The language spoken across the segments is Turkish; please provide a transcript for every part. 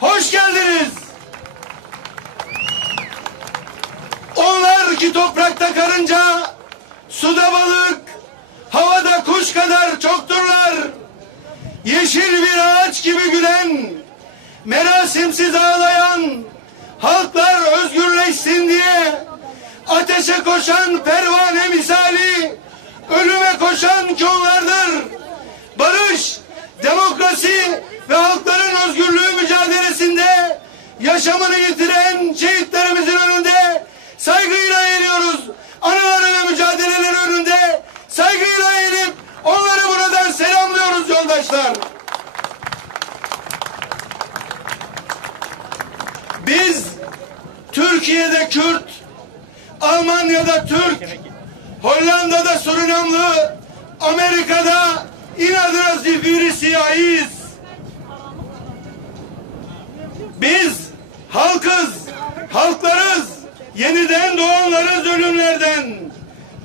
hoş geldiniz. Onlar ki toprakta karınca, suda balık, havada kuş kadar çokturlar. Yeşil bir ağaç gibi gülen, merasimsiz ağlayan, halklar özgürleşsin diye ateşe koşan pervane misali, ölüme koşan ki onlardır. Barış, demokrasi ve halkların özgürlüğü mücadelesinde yaşamını yitiren şehitlerimizin önünde saygıyla eğiliyoruz. Anıları ve mücadeleleri önünde saygıyla eğilip onları buradan selamlıyoruz yoldaşlar. Biz Türkiye'de Kürt, Almanya'da Türk, Hollanda'da Surinamlı, Amerika'da inadına zifiri siyahiyiz. Biz halkız, halklarız, yeniden doğanlarız ölümlerden.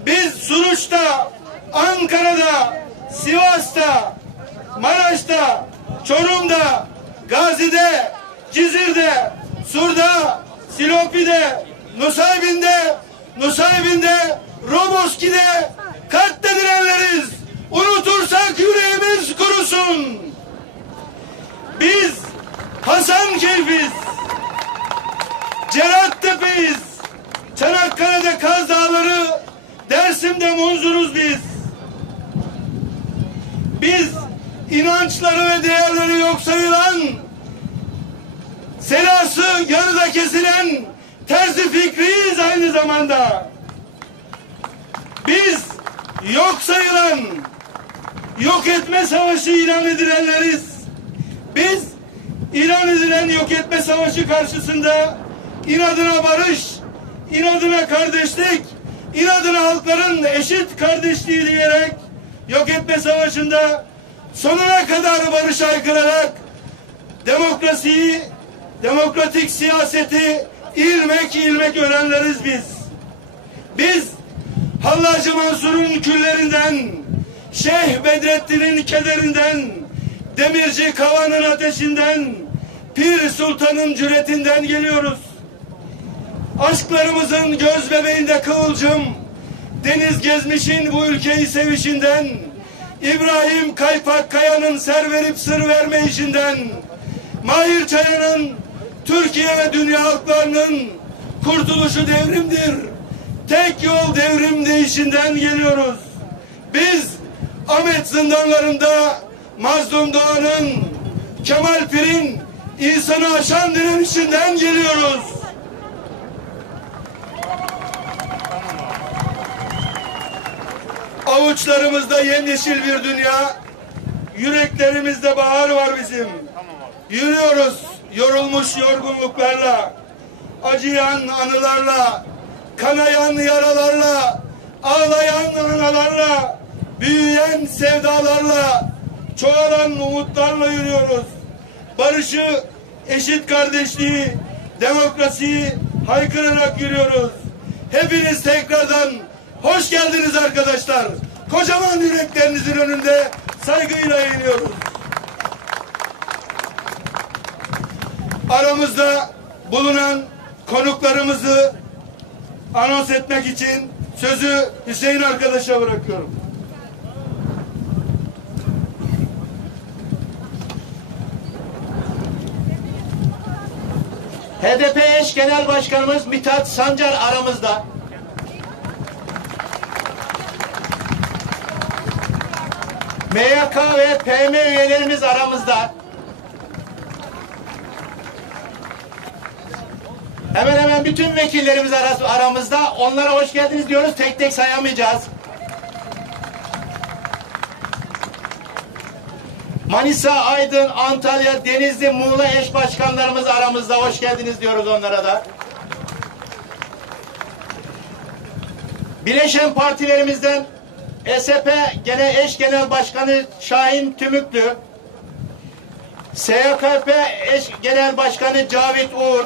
Biz Suruç'ta, Ankara'da, Sivas'ta, Maraş'ta, Çorum'da, Gazi'de, Cizir'de, Sur'da, Silopi'de, Nusaybin'de, Roboski'de katledilenleriz. Unutursak yüreğimiz kurusun. Biz Hasankeyf'iz, Cerattepe'yiz, Çanakkale'de Kaz Dağları, Dersim'de Munzuruz biz. Biz inançları ve değerleri yok sayılan, selası yarıda kesilen terzi fikriyiz aynı zamanda. Biz yok sayılan, yok etme savaşı ilan edilenleriz. Biz ilan edilen yok etme savaşı karşısında inadına barış, inadına kardeşlik, inadına halkların eşit kardeşliği diyerek yok etme savaşında sonuna kadar barışa aykırarak demokrasiyi, demokratik siyaseti ilmek öğrenleriz biz. Biz Hallacı Mansur'un küllerinden, Şeyh Bedrettin'in kederinden, Demirci Kavan'ın ateşinden, Pir Sultan'ın cüretinden geliyoruz. Aşklarımızın göz bebeğinde kıvılcım, Deniz Gezmiş'in bu ülkeyi sevişinden, İbrahim Kaypak Kaya'nın ser verip sır verme işinden, Mahir Çaya'nın Türkiye ve dünya halklarının kurtuluşu devrimdir, tek yol devrim deyişinden geliyoruz. Biz Ahmet zindanlarında Mazlum Doğan'ın, Kemal Pir'in insanı aşan direnişinden geliyoruz. Avuçlarımızda yemyeşil bir dünya, yüreklerimizde bahar var bizim. Yürüyoruz yorulmuş yorgunluklarla, acıyan anılarla, kanayan yaralarla, ağlayan analarla, büyüyen sevdalarla, çoğalan umutlarla yürüyoruz. Barışı, eşit kardeşliği, demokrasiyi haykırarak yürüyoruz. Hepiniz tekrardan hoş geldiniz arkadaşlar. Kocaman yüreklerinizin önünde saygıyla eğiliyoruz. Aramızda bulunan konuklarımızı anons etmek için sözü Hüseyin arkadaşa bırakıyorum. HDP eş genel başkanımız Mithat Sancar aramızda. MYK ve PM üyelerimiz aramızda. Hemen hemen bütün vekillerimiz aramızda. Onlara hoş geldiniz diyoruz. Tek tek sayamayacağız. Manisa, Aydın, Antalya, Denizli, Muğla eş başkanlarımız aramızda. Hoş geldiniz diyoruz onlara da. Bileşen partilerimizden SP eş genel başkanı Şahin Tümüklü, SYKP eş genel başkanı Cavit Uğur,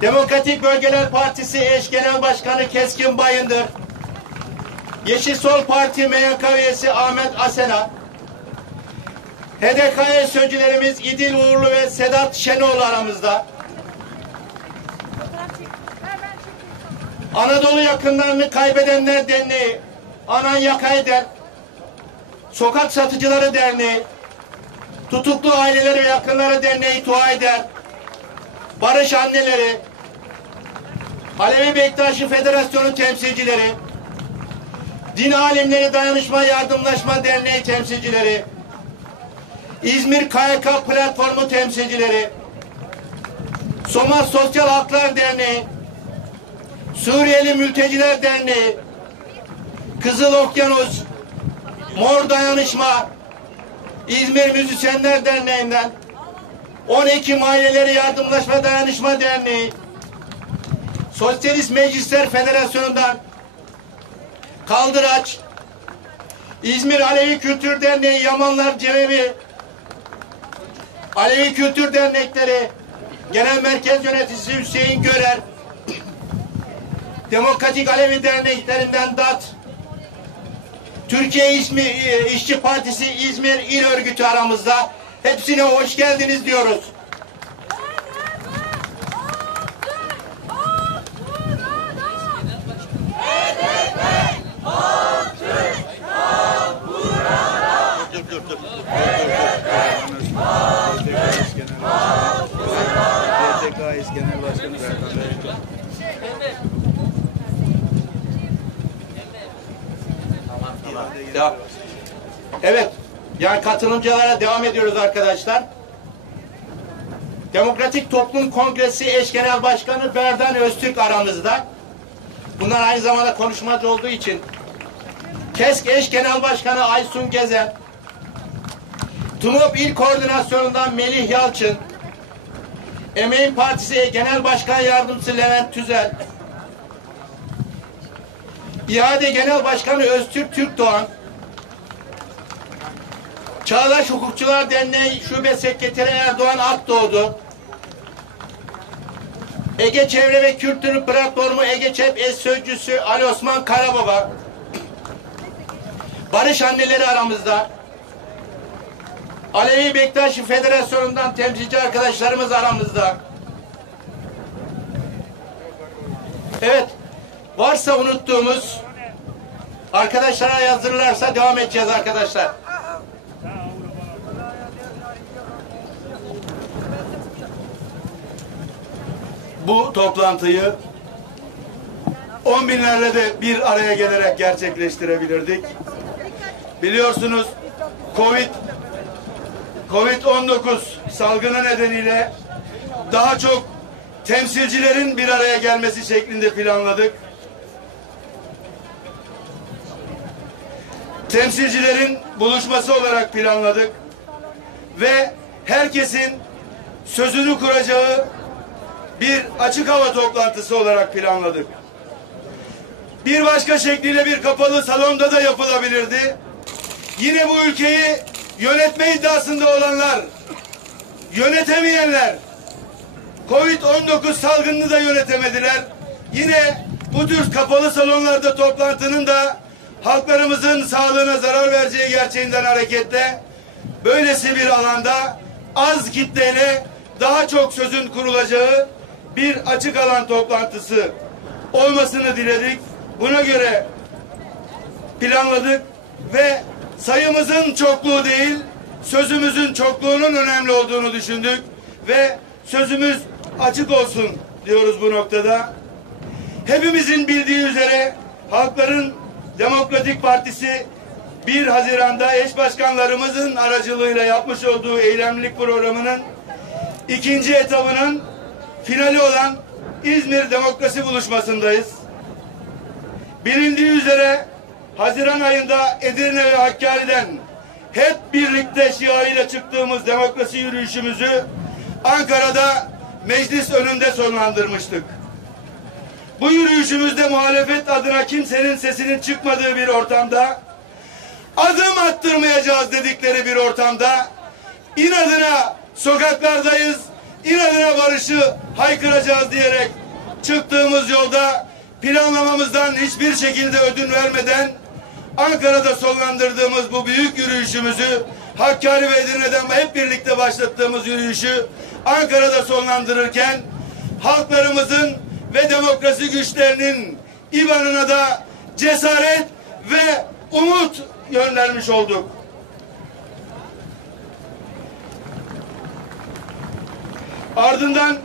Demokratik Bölgeler Partisi eş genel başkanı Keskin Bayındır, Yeşil Sol Parti MYK üyesi Ahmet Asena, HDK'ya sözcülerimiz İdil Uğurlu ve Sedat Şenoğlu aramızda. Anadolu Yakınlarını Kaybedenler Derneği, Anan Yakayder, Sokak Satıcıları Derneği, Tutuklu Aileleri ve Yakınları Derneği Tuayder, Barış Anneleri, Alevi Bektaşi Federasyonu temsilcileri, Din Alimleri Dayanışma Yardımlaşma Derneği temsilcileri, İzmir KYK Platformu temsilcileri, Soma Sosyal Haklar Derneği, Suriyeli Mülteciler Derneği, Kızıl Okyanus, Mor Dayanışma, İzmir Müzisyenler Derneği'nden, 10 Ekim Aileleri Yardımlaşma Dayanışma Derneği, Sosyalist Meclisler Federasyonu'ndan Kaldıraç, İzmir Alevi Kültür Derneği Yamanlar Cemevi, Alevi Kültür Dernekleri Genel Merkez Yöneticisi Hüseyin Görer, Demokratik Alevi Derneklerinden DAT, Türkiye İşçi Partisi İzmir İl Örgütü aramızda. Hepsine hoş geldiniz diyoruz. Genel Başkanı Ya. Evet, yani katılımcılara devam ediyoruz arkadaşlar. Demokratik Toplum Kongresi Eş Genel Başkanı Berdan Öztürk aramızda. Bunlar aynı zamanda konuşmacı olduğu için. KESK Eş Genel Başkanı Aysun Gezen, TUMOP İl Koordinasyonu'ndan Melih Yalçın, Emeğin Partisi Genel Başkan Yardımcısı Levent Tüzel, İHA'de Genel Başkanı Öztürk Türkdoğan, Çağdaş Hukukçular Derneği Şube Sekreteri Erdoğan Akdoğdu, Ege Çevre ve Kültür Platformu Ege Çep Eş Sözcüsü Ali Osman Karababa, Barış Anneleri aramızda, Alevi Bektaşi Federasyonu'ndan temsilci arkadaşlarımız aramızda. Evet, varsa unuttuğumuz arkadaşlara yazırlarsa devam edeceğiz arkadaşlar. Bu toplantıyı 10 binlerle de bir araya gelerek gerçekleştirebilirdik. Biliyorsunuz Covid-19 salgını nedeniyle daha çok temsilcilerin bir araya gelmesi şeklinde planladık. Temsilcilerin buluşması olarak planladık ve herkesin sözünü kuracağı bir açık hava toplantısı olarak planladık. Bir başka şekliyle bir kapalı salonda da yapılabilirdi. Yine bu ülkeyi yönetme iddiasında olanlar, yönetemeyenler, Covid-19 salgınını da yönetemediler. Yine bu tür kapalı salonlarda toplantının da halklarımızın sağlığına zarar vereceği gerçeğinden hareketle böylesi bir alanda az kitleyle daha çok sözün kurulacağı bir açık alan toplantısı olmasını diledik. Buna göre planladık ve sayımızın çokluğu değil, sözümüzün çokluğunun önemli olduğunu düşündük ve sözümüz açık olsun diyoruz bu noktada. Hepimizin bildiği üzere Halkların Demokratik Partisi 1 Haziran'da eş başkanlarımızın aracılığıyla yapmış olduğu eylemlilik programının ikinci etabının finali olan İzmir Demokrasi Buluşması'ndayız. Bilindiği üzere Haziran ayında Edirne ve Hakkari'den hep birlikte şiarıyla çıktığımız demokrasi yürüyüşümüzü Ankara'da meclis önünde sonlandırmıştık. Bu yürüyüşümüzde muhalefet adına kimsenin sesinin çıkmadığı bir ortamda, adım attırmayacağız dedikleri bir ortamda, inadına sokaklardayız, inadına barışı haykıracağız diyerek çıktığımız yolda planlamamızdan hiçbir şekilde ödün vermeden Ankara'da sonlandırdığımız bu büyük yürüyüşümüzü Hakkari ve Edirne'den hep birlikte başlattığımız yürüyüşü Ankara'da sonlandırırken halklarımızın ve demokrasi güçlerinin İBAN'ına da cesaret ve umut göndermiş olduk. Ardından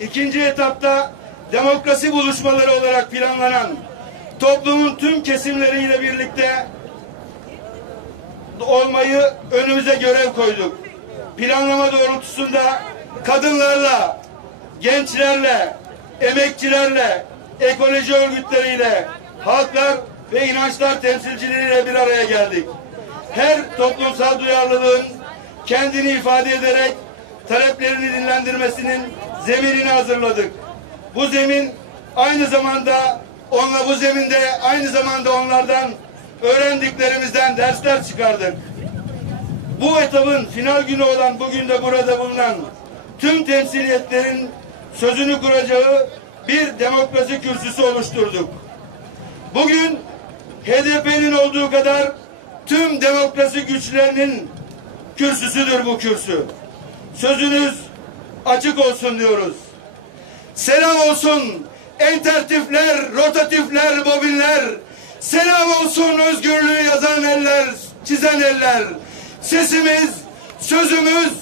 ikinci etapta demokrasi buluşmaları olarak planlanan toplumun tüm kesimleriyle birlikte olmayı önümüze görev koyduk. Planlama doğrultusunda kadınlarla, gençlerle, emekçilerle, ekoloji örgütleriyle, halklar ve inançlar temsilcileriyle bir araya geldik. Her toplumsal duyarlılığın kendini ifade ederek taleplerini dinlendirmesinin zeminini hazırladık. Bu zeminde aynı zamanda onlardan öğrendiklerimizden dersler çıkardık. Bu etapın final günü olan bugün de burada bulunan tüm temsiliyetlerin sözünü kuracağı bir demokrasi kürsüsü oluşturduk. Bugün HDP'nin olduğu kadar tüm demokrasi güçlerinin kürsüsüdür bu kürsü. Sözünüz açık olsun diyoruz. Selam olsun entertifler, rotatifler, bobinler. Selam olsun özgürlüğü yazan eller, çizen eller. Sesimiz, sözümüz,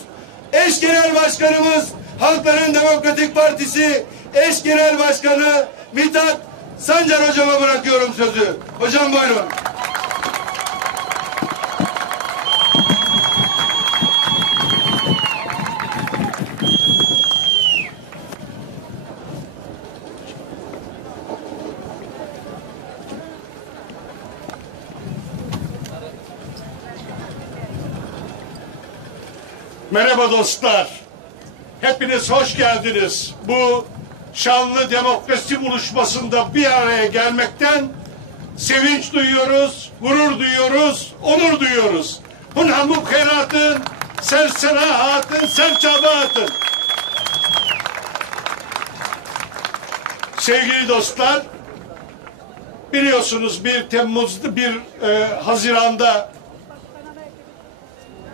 eş genel başkanımız, Halkların Demokratik Partisi eş genel başkanı Mithat Sancar hocama bırakıyorum sözü. Hocam buyurun. Merhaba dostlar. Hepiniz hoş geldiniz. Bu şanlı demokrasi buluşmasında bir araya gelmekten sevinç duyuyoruz, gurur duyuyoruz, onur duyuyoruz. Hunhamuk heratın, serserahatın, serçabatın. Sevgili dostlar, biliyorsunuz 1 Temmuz'da, 1 Haziran'da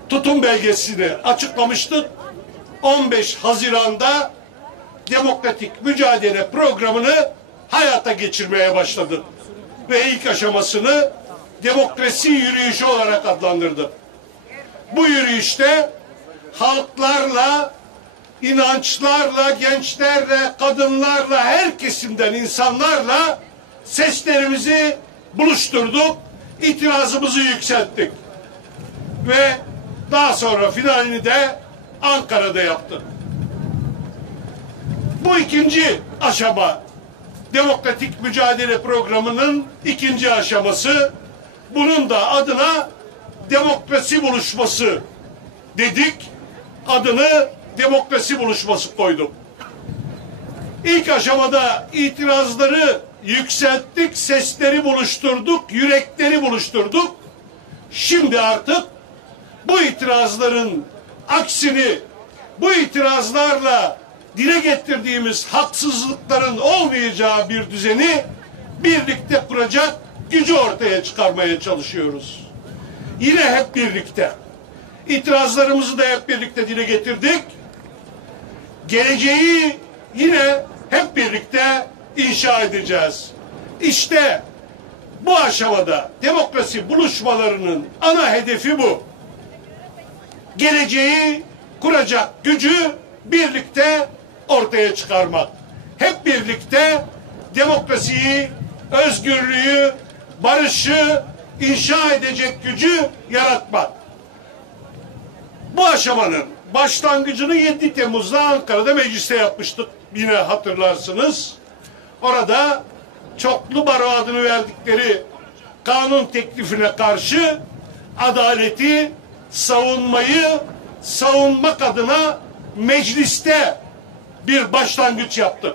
tutum belgesini açıklamıştık. 15 Haziran'da demokratik mücadele programını hayata geçirmeye başladık. Ve ilk aşamasını demokrasi yürüyüşü olarak adlandırdık. Bu yürüyüşte halklarla, inançlarla, gençlerle, kadınlarla, her kesimden insanlarla seslerimizi buluşturduk, itirazımızı yükselttik. Ve daha sonra finalini de Ankara'da yaptık. Bu ikinci aşama, demokratik mücadele programının ikinci aşaması. Bunun da adına demokrasi buluşması dedik. Adını demokrasi buluşması koyduk. İlk aşamada itirazları yükselttik, sesleri buluşturduk, yürekleri buluşturduk. Şimdi artık bu itirazların aksini, bu itirazlarla dile getirdiğimiz haksızlıkların olmayacağı bir düzeni birlikte kuracak gücü ortaya çıkarmaya çalışıyoruz. Yine hep birlikte. İtirazlarımızı da hep birlikte dile getirdik. Geleceği yine hep birlikte inşa edeceğiz. İşte bu aşamada demokrasi buluşmalarının ana hedefi bu. Geleceği kuracak gücü birlikte ortaya çıkarmak. Hep birlikte demokrasiyi, özgürlüğü, barışı inşa edecek gücü yaratmak. Bu aşamanın başlangıcını 7 Temmuz'da Ankara'da mecliste yapmıştık. Yine hatırlarsınız. Orada çoklu baro adını verdikleri kanun teklifine karşı adaleti, savunmak adına mecliste bir başlangıç yaptık.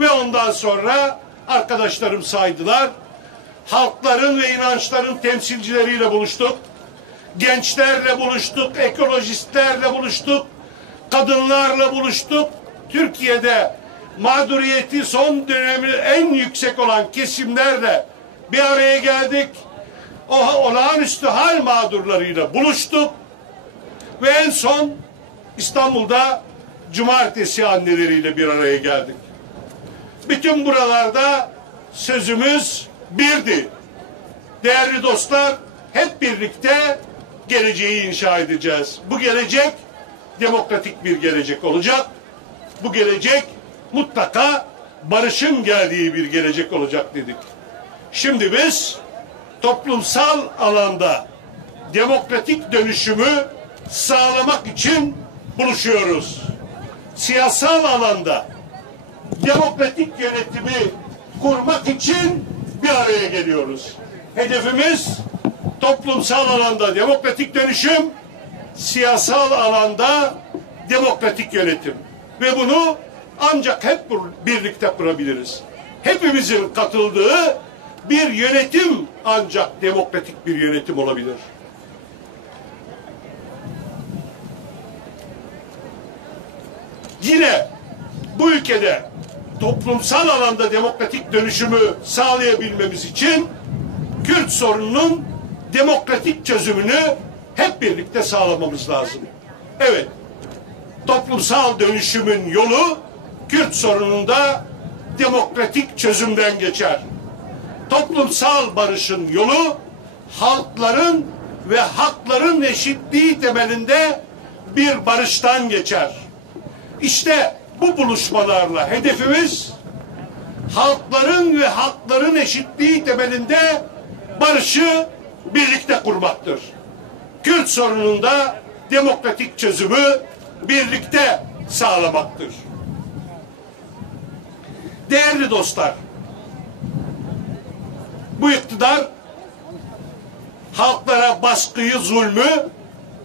Ve ondan sonra arkadaşlarım saydılar. Halkların ve inançların temsilcileriyle buluştuk. Gençlerle buluştuk, ekolojistlerle buluştuk, kadınlarla buluştuk. Türkiye'de mağduriyeti son dönemi en yüksek olan kesimlerle bir araya geldik. olağanüstü hal mağdurlarıyla buluştuk ve en son İstanbul'da cumartesi anneleriyle bir araya geldik. Bütün buralarda sözümüz birdi. Değerli dostlar, hep birlikte geleceği inşa edeceğiz. Bu gelecek demokratik bir gelecek olacak. Bu gelecek mutlaka barışın geldiği bir gelecek olacak dedik. Şimdi biz toplumsal alanda demokratik dönüşümü sağlamak için buluşuyoruz. Siyasal alanda demokratik yönetimi kurmak için bir araya geliyoruz. Hedefimiz toplumsal alanda demokratik dönüşüm, siyasal alanda demokratik yönetim. Ve bunu ancak hep birlikte kurabiliriz. Hepimizin katıldığı bir yönetim ancak demokratik bir yönetim olabilir. Yine bu ülkede toplumsal alanda demokratik dönüşümü sağlayabilmemiz için Kürt sorununun demokratik çözümünü hep birlikte sağlamamız lazım. Evet, toplumsal dönüşümün yolu Kürt sorununda demokratik çözümden geçer. Toplumsal barışın yolu halkların ve hakların eşitliği temelinde bir barıştan geçer. İşte bu buluşmalarla hedefimiz halkların ve hakların eşitliği temelinde barışı birlikte kurmaktır. Kürt sorununda demokratik çözümü birlikte sağlamaktır. Değerli dostlar, bu iktidar halklara baskıyı, zulmü,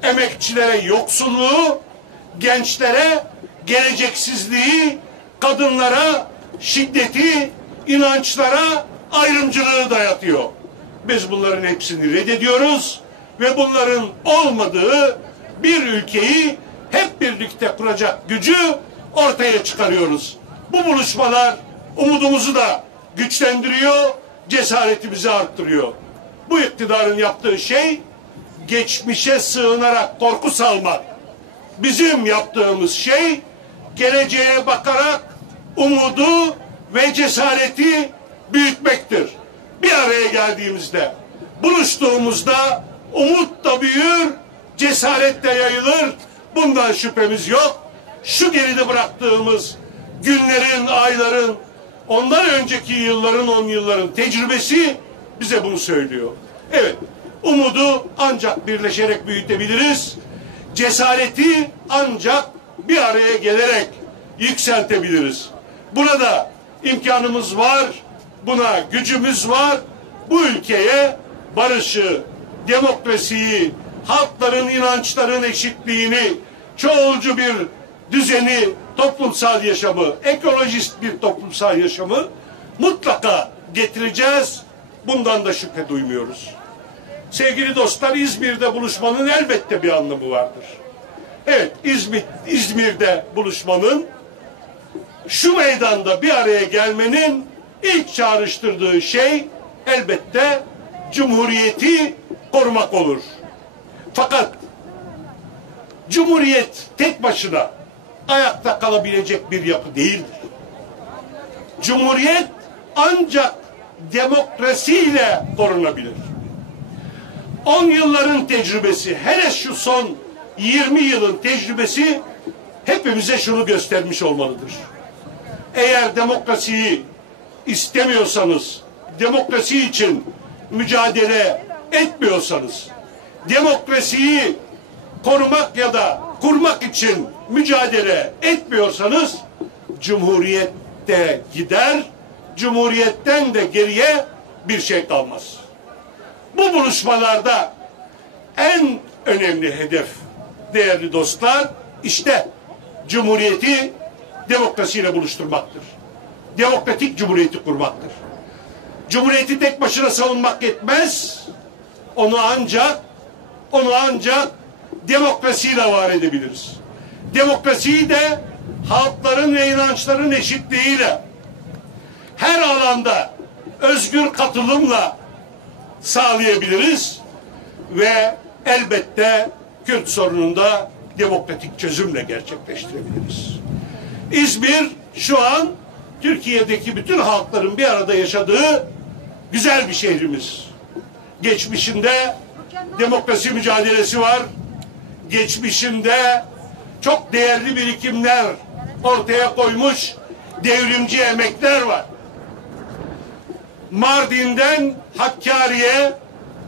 emekçilere yoksulluğu, gençlere geleceksizliği, kadınlara şiddeti, inançlara ayrımcılığı dayatıyor. Biz bunların hepsini reddediyoruz ve bunların olmadığı bir ülkeyi hep birlikte kuracak gücü ortaya çıkarıyoruz. Bu buluşmalar umudumuzu da güçlendiriyor, cesaretimizi arttırıyor. Bu iktidarın yaptığı şey geçmişe sığınarak korku salmak. Bizim yaptığımız şey geleceğe bakarak umudu ve cesareti büyütmektir. Bir araya geldiğimizde, buluştuğumuzda umut da büyür, cesaret de yayılır. Bundan şüphemiz yok. Şu geride bıraktığımız günlerin, ayların, ondan önceki yılların, 10 yılların tecrübesi bize bunu söylüyor. Evet, umudu ancak birleşerek büyütebiliriz. Cesareti ancak bir araya gelerek yükseltebiliriz. Buna da imkanımız var, buna gücümüz var. Bu ülkeye barışı, demokrasiyi, halkların inançların eşitliğini, çoğulcu bir düzeni, toplumsal yaşamı, ekolojist bir toplumsal yaşamı mutlaka getireceğiz. Bundan da şüphe duymuyoruz. Sevgili dostlar, İzmir'de buluşmanın elbette bir anlamı vardır. Evet, İzmir'de buluşmanın, şu meydanda bir araya gelmenin ilk çağrıştırdığı şey elbette Cumhuriyeti korumak olur. Fakat Cumhuriyet tek başına ayakta kalabilecek bir yapı değildir. Cumhuriyet ancak demokrasiyle korunabilir. 10 yılların tecrübesi, hele şu son 20 yılın tecrübesi hepimize şunu göstermiş olmalıdır. Eğer demokrasiyi istemiyorsanız, demokrasi için mücadele etmiyorsanız, demokrasiyi korumak ya da kurmak için mücadele etmiyorsanız, Cumhuriyette gider, Cumhuriyetten de geriye bir şey kalmaz. Bu buluşmalarda en önemli hedef, değerli dostlar, işte Cumhuriyeti demokrasiyle buluşturmaktır. Demokratik Cumhuriyeti kurmaktır. Cumhuriyeti tek başına savunmak yetmez. Onu ancak demokrasiyle var edebiliriz. Demokrasiyi de halkların ve inançların eşitliğiyle, her alanda özgür katılımla, sağlayabiliriz ve elbette Kürt sorununu da demokratik çözümle gerçekleştirebiliriz. İzmir şu an Türkiye'deki bütün halkların bir arada yaşadığı güzel bir şehrimiz. Geçmişinde demokrasi mücadelesi var. Geçmişinde çok değerli birikimler ortaya koymuş devrimci emekler var. Mardin'den Hakkari'ye,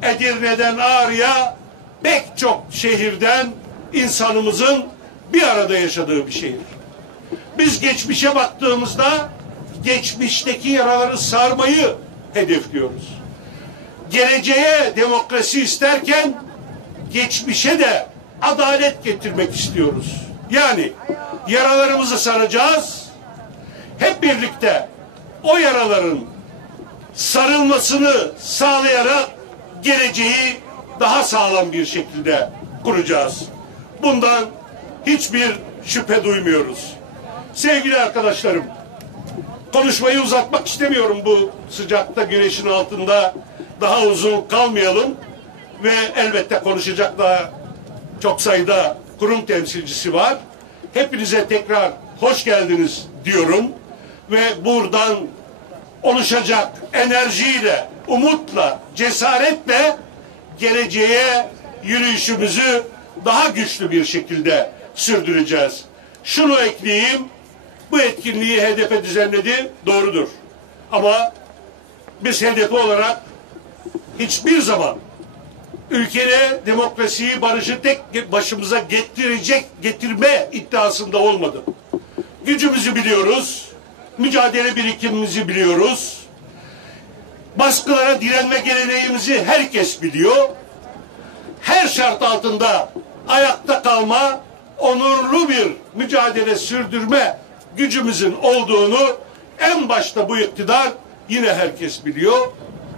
Edirne'den Ağrı'ya pek çok şehirden insanımızın bir arada yaşadığı bir şehir. Biz geçmişe baktığımızda geçmişteki yaraları sarmayı hedefliyoruz. Geleceğe demokrasi isterken geçmişe de adalet getirmek istiyoruz. Yani yaralarımızı saracağız. Hep birlikte o yaraların sarılmasını sağlayarak geleceği daha sağlam bir şekilde kuracağız. Bundan hiçbir şüphe duymuyoruz. Sevgili arkadaşlarım, konuşmayı uzatmak istemiyorum bu sıcakta, güneşin altında daha uzun kalmayalım ve elbette konuşacak daha çok sayıda kurum temsilcisi var. Hepinize tekrar hoş geldiniz diyorum ve buradan oluşacak enerjiyle, umutla, cesaretle geleceğe yürüyüşümüzü daha güçlü bir şekilde sürdüreceğiz. Şunu ekleyeyim, bu etkinliği HDP düzenledi, doğrudur. Ama biz HDP olarak hiçbir zaman ülkede demokrasiyi, barışı tek başımıza getirme iddiasında olmadım. Gücümüzü biliyoruz, mücadele birikimimizi biliyoruz. Baskılara direnme geleneğimizi herkes biliyor. Her şart altında ayakta kalma, onurlu bir mücadele sürdürme gücümüzün olduğunu en başta bu iktidar yine herkes biliyor.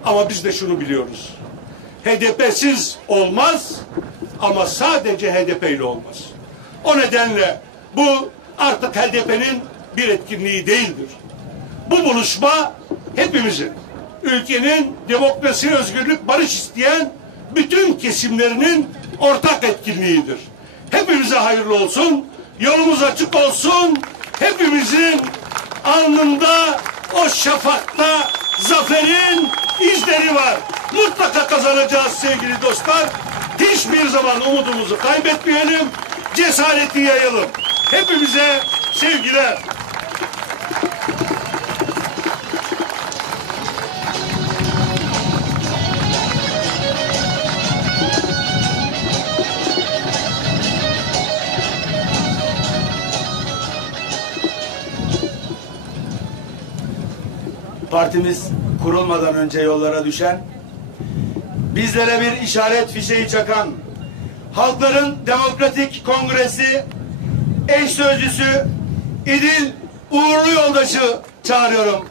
Ama biz de şunu biliyoruz. HDP'siz olmaz ama sadece HDP ile olmaz. O nedenle bu artık HDP'nin bir etkinliği değildir. Bu buluşma hepimizin, ülkenin demokrasi, özgürlük, barış isteyen bütün kesimlerinin ortak etkinliğidir. Hepimize hayırlı olsun, yolumuz açık olsun, hepimizin alnında o şafakta zaferin izleri var. Mutlaka kazanacağız sevgili dostlar. Hiçbir zaman umudumuzu kaybetmeyelim, cesareti yayalım. Hepimize sevgiler. Partimiz kurulmadan önce yollara düşen, bizlere bir işaret fişeği çakan Halkların Demokratik Kongresi eş sözcüsü İdil Uğurlu Yoldaş'ı çağırıyorum.